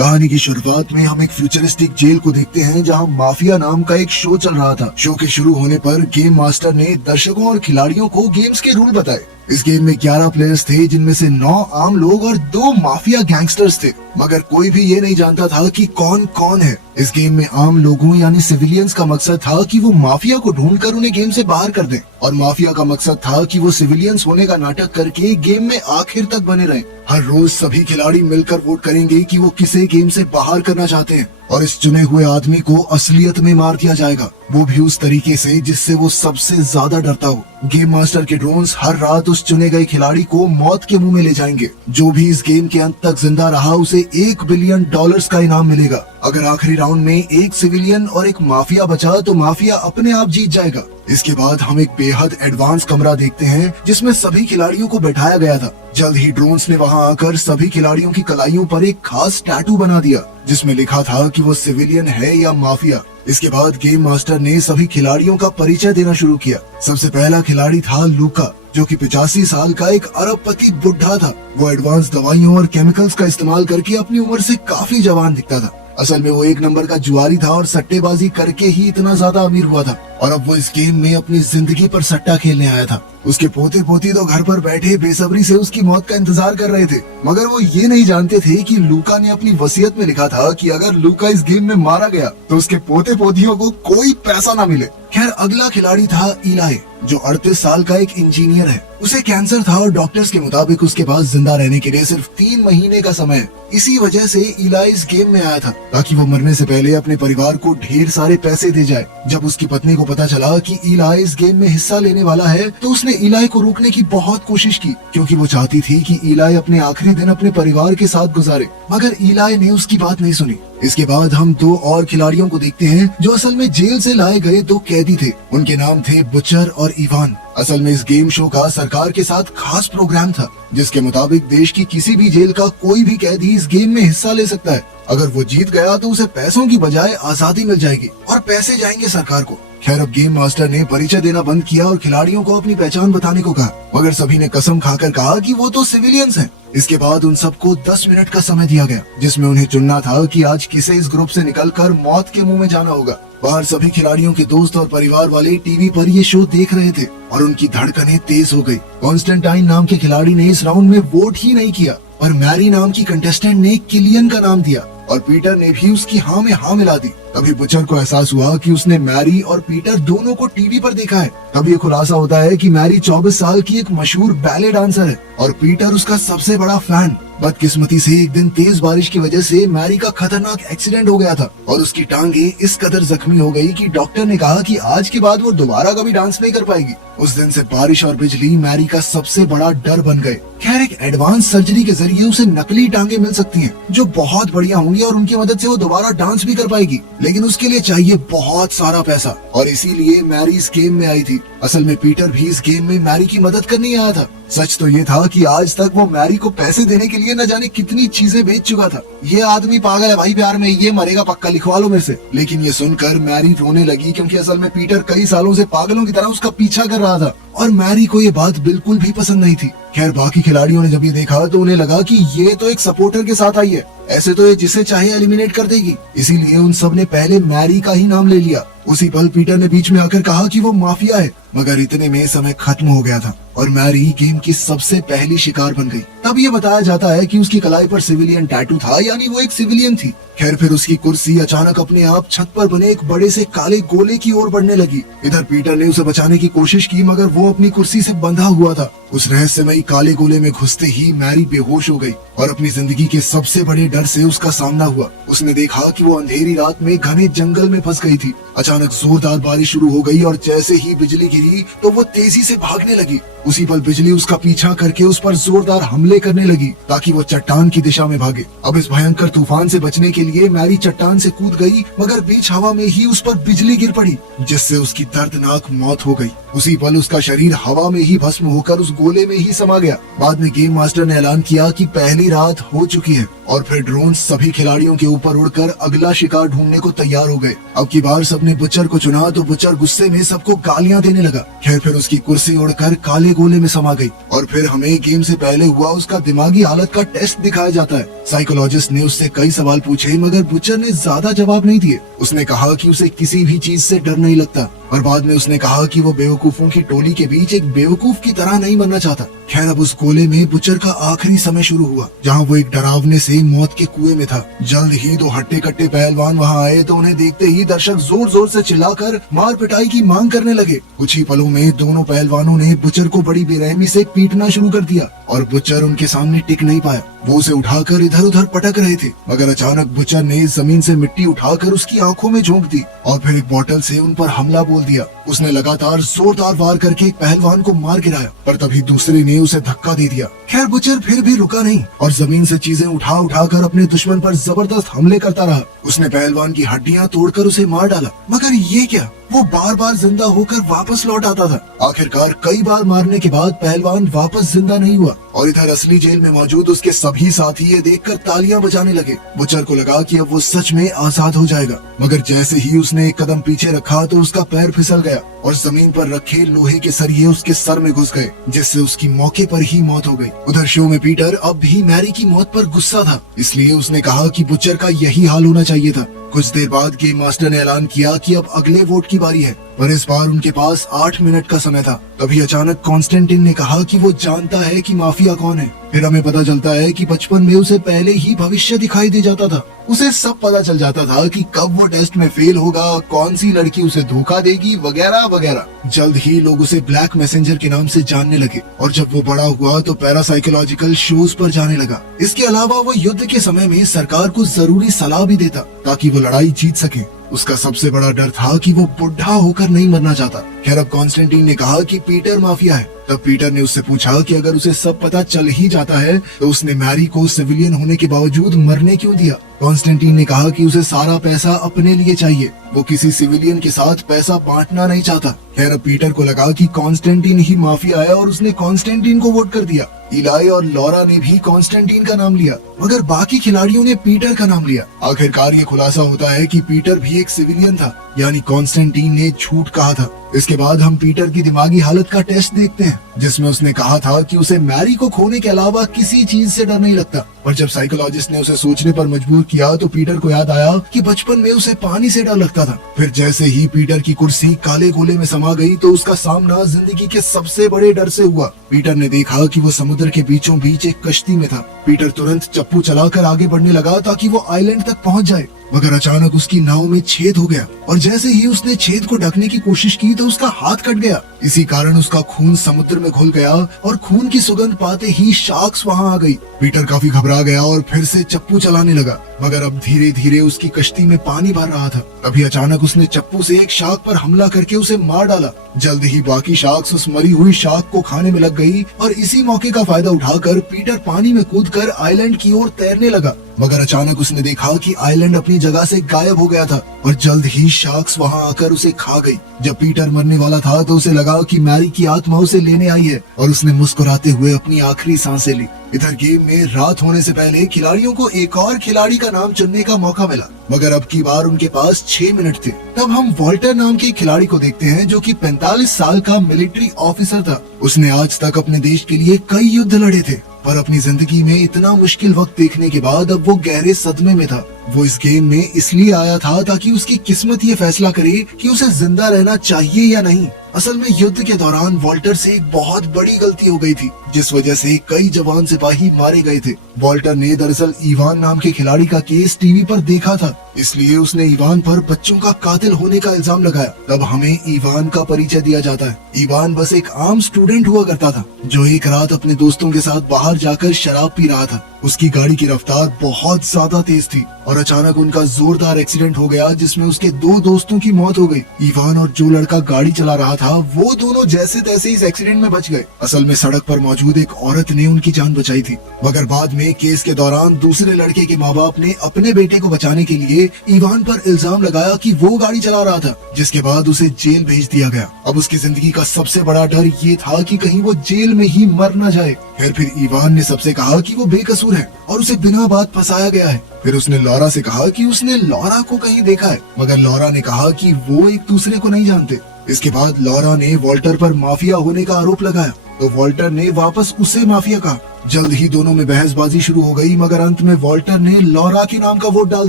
कहानी की शुरुआत में हम एक फ्यूचरिस्टिक जेल को देखते हैं जहां माफिया नाम का एक शो चल रहा था। शो के शुरू होने पर गेम मास्टर ने दर्शकों और खिलाड़ियों को गेम्स के रूल बताए। इस गेम में 11 प्लेयर्स थे, जिनमें से 9 आम लोग और 2 माफिया गैंगस्टर्स थे, मगर कोई भी ये नहीं जानता था कि कौन कौन है। इस गेम में आम लोगों यानी सिविलियंस का मकसद था कि वो माफिया को ढूंढकर उन्हें गेम से बाहर कर दें, और माफिया का मकसद था कि वो सिविलियंस होने का नाटक करके गेम में आखिर तक बने रहें। हर रोज सभी खिलाड़ी मिलकर वोट करेंगे कि वो किसे गेम से बाहर करना चाहते हैं, और इस चुने हुए आदमी को असलियत में मार दिया जाएगा, वो भी उस तरीके से जिससे वो सबसे ज्यादा डरता हो। गेम मास्टर के ड्रोन्स हर रात उस चुने गए खिलाड़ी को मौत के मुंह में ले जाएंगे। जो भी इस गेम के अंत तक जिंदा रहा उसे $1 बिलियन का इनाम मिलेगा। अगर आखिरी राउंड में एक सिविलियन और एक माफिया बचा तो माफिया अपने आप जीत जाएगा। इसके बाद हम एक बेहद एडवांस कमरा देखते हैं जिसमें सभी खिलाड़ियों को बैठाया गया था। जल्द ही ड्रोन्स ने वहां आकर सभी खिलाड़ियों की कलाइयों पर एक खास टैटू बना दिया जिसमें लिखा था कि वो सिविलियन है या माफिया। इसके बाद गेम मास्टर ने सभी खिलाड़ियों का परिचय देना शुरू किया। सबसे पहला खिलाड़ी था लूका, जो कि 85 साल का एक अरबपति बुढ़ा था। वो एडवांस दवाइयों और केमिकल्स का इस्तेमाल करके अपनी उम्र से काफी जवान दिखता था। असल में वो एक नंबर का जुआरी था और सट्टेबाजी करके ही इतना ज्यादा अमीर हुआ था, और अब वो इस गेम में अपनी जिंदगी पर सट्टा खेलने आया था। उसके पोते पोती तो घर पर बैठे बेसब्री से उसकी मौत का इंतजार कर रहे थे, मगर वो ये नहीं जानते थे कि लूका ने अपनी वसीयत में लिखा था कि अगर लूका इस गेम में मारा गया तो उसके पोते पोतियों को कोई पैसा ना मिले। खैर, अगला खिलाड़ी था इलाई, जो 38 साल का एक इंजीनियर है। उसे कैंसर था और डॉक्टर्स के मुताबिक उसके पास जिंदा रहने के लिए सिर्फ 3 महीने का समय है। इसी वजह से इलाई इस गेम में आया था ताकि वो मरने से पहले अपने परिवार को ढेर सारे पैसे दे जाए। जब उसकी पत्नी को पता चला कि इलाई इस गेम में हिस्सा लेने वाला है तो उसने इलाई को रोकने की बहुत कोशिश की, क्योंकि वो चाहती थी कि इलाई अपने आखिरी दिन अपने परिवार के साथ गुजारे, मगर इलाई ने उसकी बात नहीं सुनी। इसके बाद हम 2 और खिलाड़ियों को देखते हैं जो असल में जेल से लाए गए 2 कैदी थे। उनके नाम थे बुचर और इवान। असल में इस गेम शो का सरकार के साथ खास प्रोग्राम था जिसके मुताबिक देश की किसी भी जेल का कोई भी कैदी इस गेम में हिस्सा ले सकता है। अगर वो जीत गया तो उसे पैसों की बजाय आजादी मिल जाएगी और पैसे जाएंगे सरकार को। खैर, अब गेम मास्टर ने परिचय देना बंद किया और खिलाड़ियों को अपनी पहचान बताने को कहा, मगर सभी ने कसम खाकर कहा कि वो तो सिविलियंस हैं। इसके बाद उन सबको 10 मिनट का समय दिया गया जिसमें उन्हें चुनना था कि आज किसे इस ग्रुप से निकलकर मौत के मुंह में जाना होगा। बाहर सभी खिलाड़ियों के दोस्त और परिवार वाले टीवी पर ये शो देख रहे थे और उनकी धड़कनें तेज हो गई। कॉन्स्टेंटाइन नाम के खिलाड़ी ने इस राउंड में वोट ही नहीं किया और मैरी नाम की कंटेस्टेंट ने किलियन का नाम दिया और पीटर ने भी उसकी हाँ में हाँ मिला दी। तभी बुचर को एहसास हुआ कि उसने मैरी और पीटर दोनों को टीवी पर देखा है। तब ये खुलासा होता है कि मैरी 24 साल की एक मशहूर बैले डांसर है और पीटर उसका सबसे बड़ा फैन। बदकिस्मती से एक दिन तेज बारिश की वजह से मैरी का खतरनाक एक्सीडेंट हो गया था और उसकी टांगे इस कदर जख्मी हो गई कि डॉक्टर ने कहा कि आज के बाद वो दोबारा कभी डांस नहीं कर पाएगी। उस दिन से बारिश और बिजली मैरी का सबसे बड़ा डर बन गए। खैर, एक एडवांस सर्जरी के जरिए उसे नकली टांगे मिल सकती हैं, जो बहुत बढ़िया होंगी और उनकी मदद से वो दोबारा डांस भी कर पाएगी, लेकिन उसके लिए चाहिए बहुत सारा पैसा, और इसीलिए मैरी इस गेम में आई थी। असल में पीटर भी इस गेम में मैरी की मदद करने आया था। सच तो ये था कि आज तक वो मैरी को पैसे देने के लिए न जाने कितनी चीजें बेच चुका था। ये आदमी पागल है भाई, प्यार में ये मरेगा पक्का, लिखवा लो मेरे से। लेकिन ये सुनकर मैरी रोने लगी, क्योंकि असल में पीटर कई सालों से पागलों की तरह उसका पीछा कर रहा था और मैरी को ये बात बिल्कुल भी पसंद नहीं थी। खैर, बाकी खिलाड़ियों ने जब ये देखा तो उन्हें लगा कि ये तो एक सपोर्टर के साथ आई है, ऐसे तो ये जिसे चाहे एलिमिनेट कर देगी। इसीलिए उन सब ने पहले मैरी का ही नाम ले लिया। उसी पल पीटर ने बीच में आकर कहा कि वो माफिया है, मगर इतने में समय खत्म हो गया था और मैरी गेम की सबसे पहली शिकार बन गई। तब ये बताया जाता है कि उसकी कलाई पर सिविलियन टैटू था, यानी वो एक सिविलियन थी। खैर, फिर उसकी कुर्सी अचानक अपने आप छत पर बने एक बड़े से काले गोले की ओर बढ़ने लगी। इधर पीटर ने उसे बचाने की कोशिश की, मगर वो अपनी कुर्सी से बंधा हुआ था। उस रहस्यमयी काले गोले में घुसते ही मैरी बेहोश हो गई और अपनी जिंदगी के सबसे बड़े डर से उसका सामना हुआ। उसने देखा कि वो अंधेरी रात में घने जंगल में फंस गई थी। अचानक जोरदार बारिश शुरू हो गई और जैसे ही बिजली गिरी तो वो तेजी से भागने लगी। उसी पल बिजली उसका पीछा करके उस पर जोरदार हमले करने लगी ताकि वो चट्टान की दिशा में भागे। अब इस भयंकर तूफान से बचने के लिए मैरी चट्टान से कूद गई, मगर बीच हवा में ही उस पर बिजली गिर पड़ी, जिससे उसकी दर्दनाक मौत हो गई। उसी पल उसका शरीर हवा में ही भस्म होकर उस गोले में ही समा गया। बाद में गेम मास्टर ने ऐलान किया कि पहली रात हो चुकी है और फिर ड्रोन सभी खिलाड़ियों के ऊपर उड़कर अगला शिकार ढूंढने को तैयार हो गए। अब की बार सबने बुचर को चुना तो बुचर गुस्से में सबको गालियां देने लगा। खैर फिर उसकी कुर्सी उड़कर काले गोले में समा गई और फिर हमें गेम से पहले हुआ उसका दिमागी हालत का टेस्ट दिखाया जाता है। साइकोलॉजिस्ट ने उससे कई सवाल पूछे मगर बुचर ने ज्यादा जवाब नहीं दिए। उसने कहा कि उसे किसी भी चीज से डर नहीं लगता और बाद में उसने कहा कि वो बेवकूफों की टोली के बीच एक बेवकूफ की तरह नहीं मरना चाहता। खैर अब उस गोले में बुचर का आखिरी समय शुरू हुआ जहाँ वो एक डरावने से मौत के कुएं में था। जल्द ही दो हट्टे कट्टे पहलवान वहाँ आए तो उन्हें देखते ही दर्शक जोर जोर से चिल्लाकर मार पिटाई की मांग करने लगे। कुछ ही पलों में दोनों पहलवानों ने बुचर को बड़ी बेरहमी से पीटना शुरू कर दिया और बुचर उनके सामने टिक नहीं पाया। वो उसे उठाकर इधर उधर पटक रहे थे मगर अचानक बुचर ने जमीन से मिट्टी उठाकर उसकी आंखों में झोंक दी और फिर एक बोतल से उन पर हमला बोल दिया। उसने लगातार जोरदार वार करके एक पहलवान को मार गिराया पर तभी दूसरे ने उसे धक्का दे दिया। खैर बुचर फिर भी रुका नहीं और जमीन से चीजें उठा उठाकर अपने दुश्मन पर जबरदस्त हमले करता रहा। उसने पहलवान की हड्डियां तोड़कर उसे मार डाला मगर ये क्या, वो बार बार जिंदा होकर वापस लौट आता था। आखिरकार कई बार मारने के बाद पहलवान वापस जिंदा नहीं हुआ और इधर असली जेल में मौजूद उसके सभी साथी ये देखकर तालियां बजाने लगे। बुचर को लगा कि अब वो सच में आजाद हो जाएगा मगर जैसे ही उसने एक कदम पीछे रखा तो उसका पैर फिसल गया और जमीन पर रखे लोहे के सरिये उसके सर में घुस गए जिससे उसकी मौके पर ही मौत हो गई। उधर शो में पीटर अब भी मैरी की मौत पर गुस्सा था इसलिए उसने कहा कि बुचर का यही हाल होना चाहिए था। कुछ देर बाद गेम मास्टर ने ऐलान किया कि अब अगले वोट की बारी है पर इस बार उनके पास 8 मिनट का समय था। तभी अचानक कॉन्स्टेंटिन ने कहा कि वो जानता है कि माफिया कौन है। फिर हमें पता चलता है कि बचपन में उसे पहले ही भविष्य दिखाई दे जाता था। उसे सब पता चल जाता था कि कब वो टेस्ट में फेल होगा, कौन सी लड़की उसे धोखा देगी वगैरह वगैरह। जल्द ही लोग उसे ब्लैक मैसेंजर के नाम से जानने लगे और जब वो बड़ा हुआ तो पैरासाइकोलॉजिकल शोज पर जाने लगा। इसके अलावा वो युद्ध के समय में सरकार को जरूरी सलाह भी देता ताकि वो लड़ाई जीत सके। उसका सबसे बड़ा डर था कि वो बुढ़ा होकर नहीं मरना चाहता। खैर अब कॉन्स्टेंटीन ने कहा कि पीटर माफिया है। तब पीटर ने उससे पूछा कि अगर उसे सब पता चल ही जाता है तो उसने मैरी को सिविलियन होने के बावजूद मरने क्यों दिया। कॉन्स्टेंटीन ने कहा कि उसे सारा पैसा अपने लिए चाहिए, वो किसी सिविलियन के साथ पैसा बांटना नहीं चाहता। खैर अब पीटर को लगा कि कॉन्स्टेंटीन ही माफिया है और उसने कॉन्स्टेंटीन को वोट कर दिया। इलाई और लॉरा ने भी कॉन्स्टेंटीन का नाम लिया मगर बाकी खिलाड़ियों ने पीटर का नाम लिया। आखिरकार ये खुलासा होता है कि पीटर भी एक सिविलियन था यानी कॉन्स्टेंटीन ने झूठ कहा था। इसके बाद हम पीटर की दिमागी हालत का टेस्ट देखते हैं जिसमें उसने कहा था कि उसे मैरी को खोने के अलावा किसी चीज से डर नहीं लगता। पर जब साइकोलॉजिस्ट ने उसे सोचने पर मजबूर किया तो पीटर को याद आया कि बचपन में उसे पानी से डर लगता था। फिर जैसे ही पीटर की कुर्सी काले गोले में समा गई तो उसका सामना जिंदगी के सबसे बड़े डर से हुआ। पीटर ने देखा कि वो समुद्र के बीचों बीच एक कश्ती में था। पीटर तुरंत चप्पू चलाकर आगे बढ़ने लगा ताकि वो आइलैंड तक पहुंच जाए मगर अचानक उसकी नाव में छेद हो गया और जैसे ही उसने छेद को ढकने की कोशिश की तो उसका हाथ कट गया। इसी कारण उसका खून समुद्र में घुल गया और खून की सुगंध पाते ही शार्क्स वहां आ गई। पीटर काफी घबरा गया और फिर से चप्पू चलाने लगा मगर अब धीरे धीरे उसकी कश्ती में पानी भर रहा था। तभी अचानक उसने चप्पू से एक शार्क पर हमला करके उसे मार डाला। जल्द ही बाकी शार्क्स उस मरी हुई शार्क को खाने में लग गई और इसी मौके का फायदा उठाकर पीटर पानी में कूदकर आइलैंड की ओर तैरने लगा मगर अचानक उसने देखा कि आइलैंड अपनी जगह से गायब हो गया था और जल्द ही शार्क्स वहां आकर उसे खा गई। जब पीटर मरने वाला था तो उसे लगा कि मैरी की आत्मा उसे लेने आई है और उसने मुस्कुराते हुए अपनी आखिरी सांसें ली। इधर गेम में रात होने से पहले खिलाड़ियों को एक और खिलाड़ी का नाम चुनने का मौका मिला मगर अब की बार उनके पास 6 मिनट थे। तब हम वॉल्टर नाम के खिलाड़ी को देखते हैं जो कि 45 साल का मिलिट्री ऑफिसर था। उसने आज तक अपने देश के लिए कई युद्ध लड़े थे पर अपनी जिंदगी में इतना मुश्किल वक्त देखने के बाद अब वो गहरे सदमे में था। वो इस गेम में इसलिए आया था ताकि उसकी किस्मत ये फैसला करे कि उसे जिंदा रहना चाहिए या नहीं। असल में युद्ध के दौरान वॉल्टर से एक बहुत बड़ी गलती हो गई थी जिस वजह से कई जवान सिपाही मारे गए थे। वॉल्टर ने दरअसल इवान नाम के खिलाड़ी का केस टीवी पर देखा था इसलिए उसने इवान पर बच्चों का कातिल होने का इल्जाम लगाया। तब हमें इवान का परिचय दिया जाता है। इवान बस एक आम स्टूडेंट हुआ करता था जो एक रात अपने दोस्तों के साथ बाहर जाकर शराब पी रहा था। उसकी गाड़ी की रफ्तार बहुत ज्यादा तेज थी और अचानक उनका जोरदार एक्सीडेंट हो गया जिसमें उसके 2 दोस्तों की मौत हो गई। इवान और जो लड़का गाड़ी चला रहा था वो दोनों जैसे तैसे इस एक्सीडेंट में बच गए। असल में सड़क पर मौजूद एक औरत ने उनकी जान बचाई थी मगर बाद में केस के दौरान दूसरे लड़के के माँ बाप ने अपने बेटे को बचाने के लिए इवान पर इल्जाम लगाया कि वो गाड़ी चला रहा था जिसके बाद उसे जेल भेज दिया गया। अब उसकी जिंदगी का सबसे बड़ा डर ये था कि कहीं वो जेल में ही मर न जाए। फिर इवान ने सबसे कहा कि वो बेकसूर है और उसे बिना बात फंसाया गया है। फिर उसने लॉरा से कहा कि उसने लॉरा को कहीं देखा है, मगर लॉरा ने कहा कि वो एक दूसरे को नहीं जानते। इसके बाद लॉरा ने वॉल्टर पर माफिया होने का आरोप लगाया, तो वॉल्टर ने वापस उसे माफिया कहा। जल्द ही दोनों में बहसबाजी शुरू हो गई, मगर अंत में वॉल्टर ने लॉरा के नाम का वोट डाल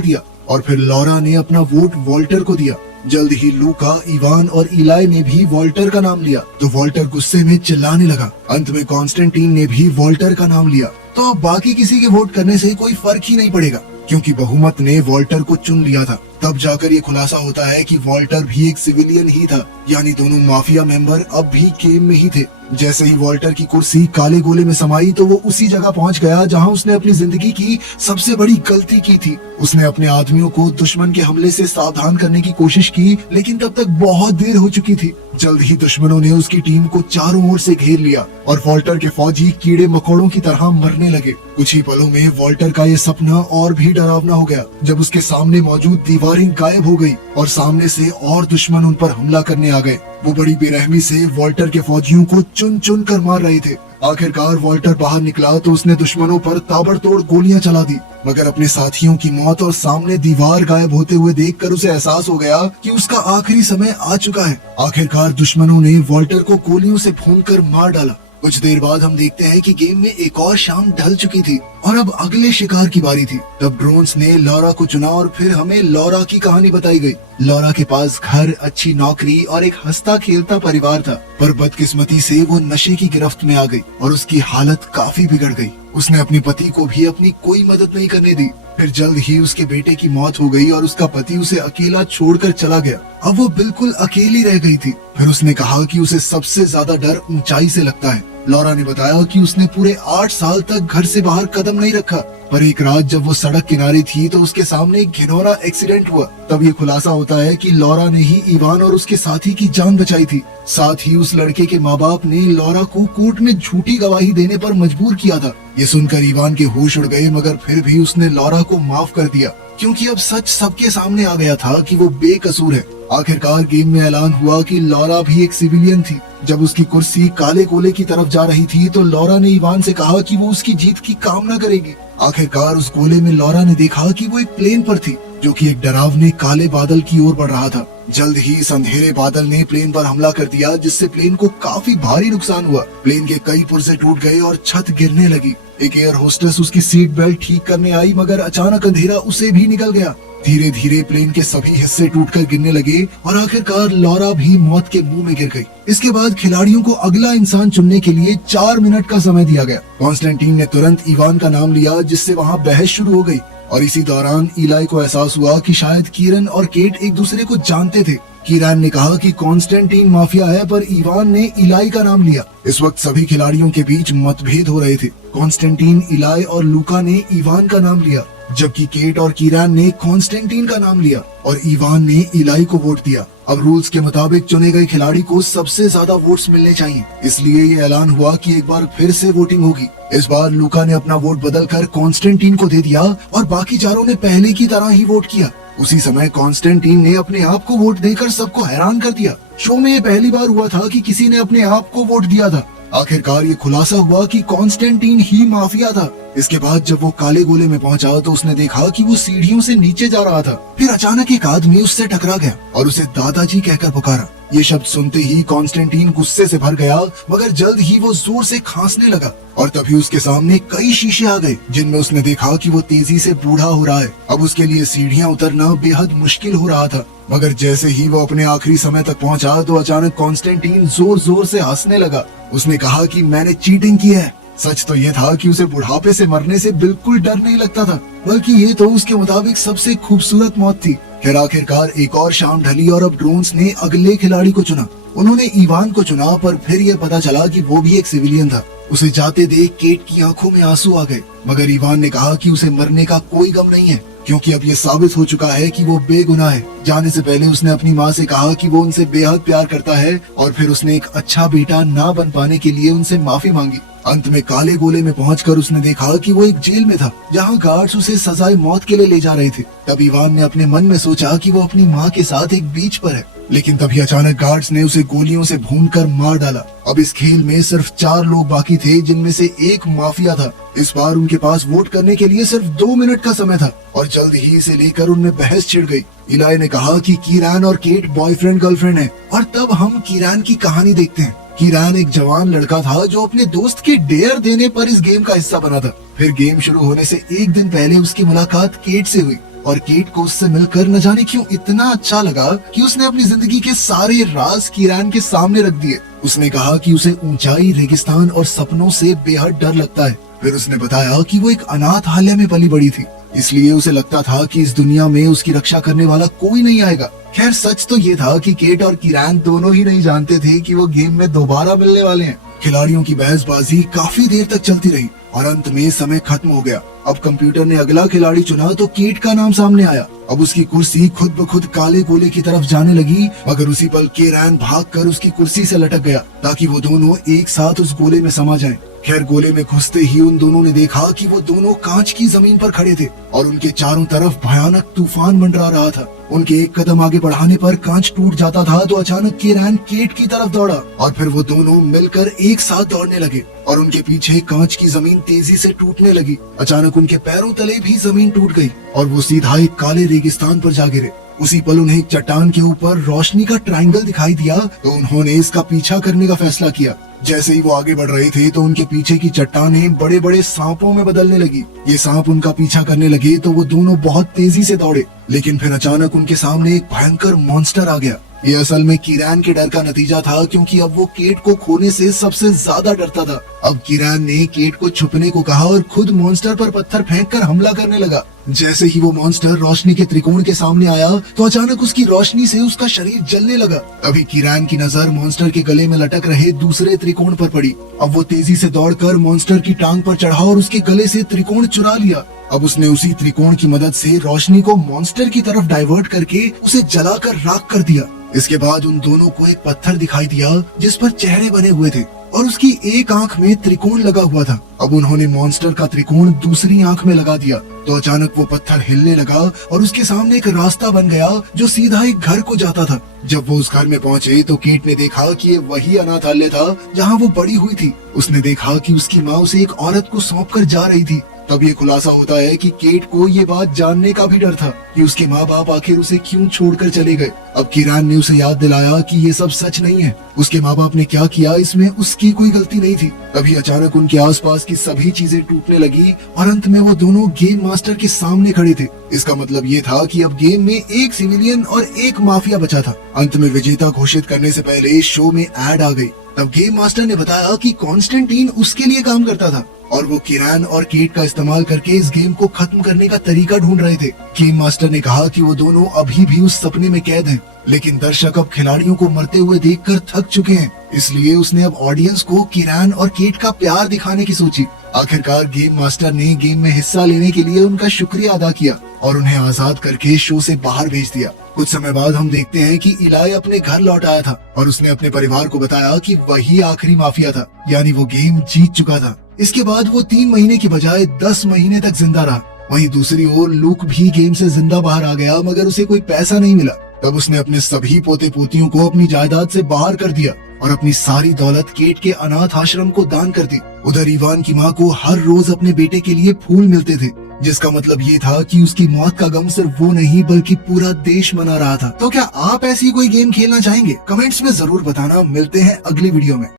दिया और फिर लॉरा ने अपना वोट वॉल्टर को दिया। जल्द ही लूका, इवान और इलाई ने भी वॉल्टर का नाम लिया, तो वॉल्टर गुस्से में चिल्लाने लगा। अंत में कॉन्स्टेंटीन ने भी वॉल्टर का नाम लिया। तो अब बाकी किसी के वोट करने से कोई फर्क ही नहीं पड़ेगा, क्योंकि बहुमत ने वॉल्टर को चुन लिया था। तब जाकर ये खुलासा होता है कि वॉल्टर भी एक सिविलियन ही था, यानी दोनों माफिया मेंबर अब भी गेम में ही थे। जैसे ही वॉल्टर की कुर्सी काले गोले में समाई तो वो उसी जगह पहुंच गया जहां उसने अपनी जिंदगी की सबसे बड़ी गलती की थी। उसने अपने आदमियों को दुश्मन के हमले से सावधान करने की कोशिश की, लेकिन तब तक बहुत देर हो चुकी थी। जल्द ही दुश्मनों ने उसकी टीम को चारों ओर से घेर लिया और वॉल्टर के फौजी कीड़े मकोड़ों की तरह मरने लगे। कुछ ही पलों में वॉल्टर का ये सपना और भी डरावना हो गया, जब उसके सामने मौजूद दीवारें गायब हो गई और सामने से और दुश्मन उन पर हमला करने आ गए। वो बड़ी बेरहमी से वॉल्टर के फौजियों को चुन चुन कर मार रहे थे। आखिरकार वॉल्टर बाहर निकला तो उसने दुश्मनों पर ताबड़तोड़ गोलियां चला दी, मगर अपने साथियों की मौत और सामने दीवार गायब होते हुए देखकर उसे एहसास हो गया कि उसका आखिरी समय आ चुका है। आखिरकार दुश्मनों ने वॉल्टर को गोलियों से भूनकर मार डाला। कुछ देर बाद हम देखते हैं कि गेम में एक और शाम ढल चुकी थी और अब अगले शिकार की बारी थी। तब ड्रोन्स ने लॉरा को चुना और फिर हमें लॉरा की कहानी बताई गई। लॉरा के पास घर, अच्छी नौकरी और एक हंसता खेलता परिवार था, पर बदकिस्मती से वो नशे की गिरफ्त में आ गई और उसकी हालत काफी बिगड़ गई। उसने अपने पति को भी अपनी कोई मदद नहीं करने दी। फिर जल्द ही उसके बेटे की मौत हो गई और उसका पति उसे अकेला छोड़कर चला गया। अब वो बिल्कुल अकेली रह गई थी। फिर उसने कहा कि उसे सबसे ज्यादा डर ऊंचाई से लगता है। लॉरा ने बताया कि उसने पूरे 8 साल तक घर से बाहर कदम नहीं रखा, पर एक रात जब वो सड़क किनारे थी तो उसके सामने एक घिनौना एक्सीडेंट हुआ। तब ये खुलासा होता है कि लॉरा ने ही इवान और उसके साथी की जान बचाई थी। साथ ही उस लड़के के माँ बाप ने लॉरा को कोर्ट में झूठी गवाही देने पर मजबूर किया था। ये सुनकर इवान के होश उड़ गए, मगर फिर भी उसने लॉरा को माफ कर दिया, क्योंकि अब सच सबके सामने आ गया था कि वो बेकसूर है। आखिरकार गेम में ऐलान हुआ कि लॉरा भी एक सिविलियन थी। जब उसकी कुर्सी काले कोले की तरफ जा रही थी तो लॉरा ने इवान से कहा कि वो उसकी जीत की कामना करेगी। आखिरकार उस गोले में लॉरा ने देखा कि वो एक प्लेन पर थी, जो कि एक डरावने काले बादल की ओर बढ़ रहा था। जल्द ही इस अंधेरे बादल ने प्लेन पर हमला कर दिया, जिससे प्लेन को काफी भारी नुकसान हुआ। प्लेन के कई पुर्जे टूट गए और छत गिरने लगी। एक एयर होस्टेस उसकी सीट बेल्ट ठीक करने आई, मगर अचानक अंधेरा उसे भी निकल गया। धीरे धीरे प्लेन के सभी हिस्से टूटकर गिरने लगे और आखिरकार लॉरा भी मौत के मुंह में गिर गई। इसके बाद खिलाड़ियों को अगला इंसान चुनने के लिए 4 मिनट का समय दिया गया। कॉन्स्टेंटीन ने तुरंत इवान का नाम लिया, जिससे वहाँ बहस शुरू हो गई और इसी दौरान इलाई को एहसास हुआ कि शायद कीरन और केट एक दूसरे को जानते थे। कीरन ने कहा कि कॉन्स्टेंटीन माफिया है, पर इवान ने इलाई का नाम लिया। इस वक्त सभी खिलाड़ियों के बीच मतभेद हो रहे थे। कॉन्स्टेंटीन, इलाई और लूका ने इवान का नाम लिया, जबकि केट और कीरन ने कॉन्स्टेंटीन का नाम लिया और इवान ने इलाई को वोट दिया। अब रूल्स के मुताबिक चुने गए खिलाड़ी को सबसे ज्यादा वोट्स मिलने चाहिए, इसलिए ये ऐलान हुआ कि एक बार फिर से वोटिंग होगी। इस बार लूका ने अपना वोट बदलकर कॉन्स्टेंटीन को दे दिया और बाकी चारों ने पहले की तरह ही वोट किया। उसी समय कॉन्स्टेंटीन ने अपने आप को वोट देकर सबको हैरान कर दिया। शो में ये पहली बार हुआ था कि किसी ने अपने आप को वोट दिया था। आखिरकार ये खुलासा हुआ कि कॉन्स्टेंटीन ही माफिया था। इसके बाद जब वो काले गोले में पहुंचा तो उसने देखा कि वो सीढ़ियों से नीचे जा रहा था। फिर अचानक एक आदमी उससे टकरा गया और उसे दादाजी कहकर पुकारा। ये शब्द सुनते ही कॉन्स्टेंटीन गुस्से से भर गया, मगर जल्द ही वो जोर से खांसने लगा और तभी उसके सामने कई शीशे आ गए, जिनमें उसने देखा कि वो तेजी से बूढ़ा हो रहा है। अब उसके लिए सीढ़ियां उतरना बेहद मुश्किल हो रहा था। मगर जैसे ही वो अपने आखिरी समय तक पहुंचा तो अचानक कॉन्स्टेंटीन जोर जोर से हंसने लगा। उसने कहा कि मैंने चीटिंग की है। सच तो ये था कि उसे बुढ़ापे से मरने से बिल्कुल डर नहीं लगता था, बल्कि ये तो उसके मुताबिक सबसे खूबसूरत मौत थी। फिर आखिरकार एक और शाम ढली और अब ड्रोन्स ने अगले खिलाड़ी को चुना। उन्होंने इवान को चुना, पर फिर ये पता चला कि वो भी एक सिविलियन था। उसे जाते देख केट की आंखों में आंसू आ गए, मगर इवान ने कहा कि उसे मरने का कोई गम नहीं है, क्योंकि अब ये साबित हो चुका है कि वो बेगुनाह है। जाने से पहले उसने अपनी माँ से कहा कि वो उनसे बेहद प्यार करता है और फिर उसने एक अच्छा बेटा ना बन पाने के लिए उनसे माफी मांगी। अंत में काले गोले में पहुंचकर उसने देखा कि वो एक जेल में था, जहां गार्ड्स उसे सजाए मौत के लिए ले जा रहे थे। तब इवान ने अपने मन में सोचा कि वो अपनी माँ के साथ एक बीच पर है, लेकिन तभी अचानक गार्ड्स ने उसे गोलियों से भूनकर मार डाला। अब इस खेल में सिर्फ 4 लोग बाकी थे, जिनमें से एक माफिया था। इस बार उनके पास वोट करने के लिए सिर्फ 2 मिनट का समय था और जल्द ही इसे लेकर उनमें बहस छिड़ गई। इलाई ने कहा कि कीरान और केट बॉयफ्रेंड गर्लफ्रेंड है और तब हम कीरान की कहानी देखते हैं। कीरान एक जवान लड़का था जो अपने दोस्त के डेयर देने पर इस गेम का हिस्सा बना था। फिर गेम शुरू होने से एक दिन पहले उसकी मुलाकात केट से हुई और केट को उससे मिलकर न जाने क्यों इतना अच्छा लगा कि उसने अपनी जिंदगी के सारे राज कीरान के सामने रख दिए। उसने कहा कि उसे ऊंचाई, रेगिस्तान और सपनों से बेहद डर लगता है। फिर उसने बताया कि वो एक अनाथालय में पली बड़ी थी, इसलिए उसे लगता था कि इस दुनिया में उसकी रक्षा करने वाला कोई नहीं आएगा। खैर सच तो ये था कि केट और कीरान दोनों ही नहीं जानते थे कि वो गेम में दोबारा मिलने वाले हैं। खिलाड़ियों की बहसबाजी काफी देर तक चलती रही और अंत में समय खत्म हो गया। अब कंप्यूटर ने अगला खिलाड़ी चुना तो केट का नाम सामने आया। अब उसकी कुर्सी खुद ब खुद काले गोले की तरफ जाने लगी, मगर उसी पल कीरान भागकर उसकी कुर्सी से लटक गया ताकि वो दोनों एक साथ उस गोले में समा जाएं। खैर गोले में घुसते ही उन दोनों ने देखा कि वो दोनों कांच की जमीन पर खड़े थे और उनके चारों तरफ भयानक तूफान मंडरा रहा था। उनके एक कदम आगे बढ़ाने पर कांच टूट जाता था तो अचानक कीरान केट की तरफ दौड़ा और फिर वो दोनों मिलकर एक साथ दौड़ने लगे और उनके पीछे कांच की जमीन तेजी से टूटने लगी। अचानक उनके पैरों तले भी जमीन टूट गई और वो सीधा एक काले रेगिस्तान पर जा गिरे। उसी पल उन्हें एक चट्टान के ऊपर रोशनी का ट्रायंगल दिखाई दिया तो उन्होंने इसका पीछा करने का फैसला किया। जैसे ही वो आगे बढ़ रहे थे तो उनके पीछे की चट्टानें बड़े बड़े सांपों में बदलने लगी। ये सांप उनका पीछा करने लगे तो वो दोनों बहुत तेजी से दौड़े, लेकिन फिर अचानक उनके सामने एक भयंकर मॉन्स्टर आ गया। ये असल में कीरान के डर का नतीजा था, क्योंकि अब वो केट को खोने से सबसे ज्यादा डरता था। अब कीरान ने केट को छुपने को कहा और खुद मॉन्स्टर पर पत्थर फेंककर हमला करने लगा। जैसे ही वो मॉन्स्टर रोशनी के त्रिकोण के सामने आया तो अचानक उसकी रोशनी से उसका शरीर जलने लगा। तभी कीरान की नजर मॉन्स्टर के गले में लटक रहे दूसरे त्रिकोण पर पड़ी। अब वो तेजी से दौड़कर मॉन्स्टर की टांग पर चढ़ा और उसके गले से त्रिकोण चुरा लिया। अब उसने उसी त्रिकोण की मदद से रोशनी को मॉन्स्टर की तरफ डाइवर्ट करके उसे जलाकर राख कर दिया। इसके बाद उन दोनों को एक पत्थर दिखाई दिया जिस पर चेहरे बने हुए थे और उसकी एक आंख में त्रिकोण लगा हुआ था। अब उन्होंने मॉन्स्टर का त्रिकोण दूसरी आंख में लगा दिया तो अचानक वो पत्थर हिलने लगा और उसके सामने एक रास्ता बन गया जो सीधा एक घर को जाता था। जब वो उस घर में पहुंचे तो केट ने देखा कि ये वही अनाथालय था जहां वो बड़ी हुई थी। उसने देखा कि उसकी माँ उसे एक औरत को सौंपकर जा रही थी। तब ये खुलासा होता है कि केट को ये बात जानने का भी डर था कि उसके माँ बाप आखिर उसे क्यों छोड़कर चले गए। अब कीरान ने उसे याद दिलाया कि ये सब सच नहीं है, उसके माँ बाप ने क्या किया इसमें उसकी कोई गलती नहीं थी। तभी अचानक उनके आसपास की सभी चीजें टूटने लगी और अंत में वो दोनों गेम मास्टर के सामने खड़े थे। इसका मतलब ये था कि अब गेम में एक सिविलियन और एक माफिया बचा था। अंत में विजेता घोषित करने से पहले शो में एड आ गई। तब गेम मास्टर ने बताया कि कॉन्स्टेंटीन उसके लिए काम करता था और वो कीरान और केट का इस्तेमाल करके इस गेम को खत्म करने का तरीका ढूंढ रहे थे। गेम मास्टर ने कहा कि वो दोनों अभी भी उस सपने में कैद हैं, लेकिन दर्शक अब खिलाड़ियों को मरते हुए देखकर थक चुके हैं, इसलिए उसने अब ऑडियंस को कीरान और केट का प्यार दिखाने की सोची। आखिरकार गेम मास्टर ने गेम में हिस्सा लेने के लिए उनका शुक्रिया अदा किया और उन्हें आजाद करके शो से बाहर भेज दिया। कुछ समय बाद हम देखते हैं कि इलाई अपने घर लौट आया था और उसने अपने परिवार को बताया कि वही आखिरी माफिया था, यानी वो गेम जीत चुका था। इसके बाद वो 3 महीने की बजाय 10 महीने तक जिंदा रहा। वहीं दूसरी ओर लूक भी गेम से जिंदा बाहर आ गया, मगर उसे कोई पैसा नहीं मिला। तब उसने अपने सभी पोते पोतियों को अपनी जायदाद से बाहर कर दिया और अपनी सारी दौलत केट के अनाथ आश्रम को दान कर दी। उधर इवान की माँ को हर रोज अपने बेटे के लिए फूल मिलते थे, जिसका मतलब ये था कि उसकी मौत का गम सिर्फ वो नहीं बल्कि पूरा देश मना रहा था। तो क्या आप ऐसी कोई गेम खेलना चाहेंगे? कमेंट्स में जरूर बताना। मिलते हैं अगली वीडियो में।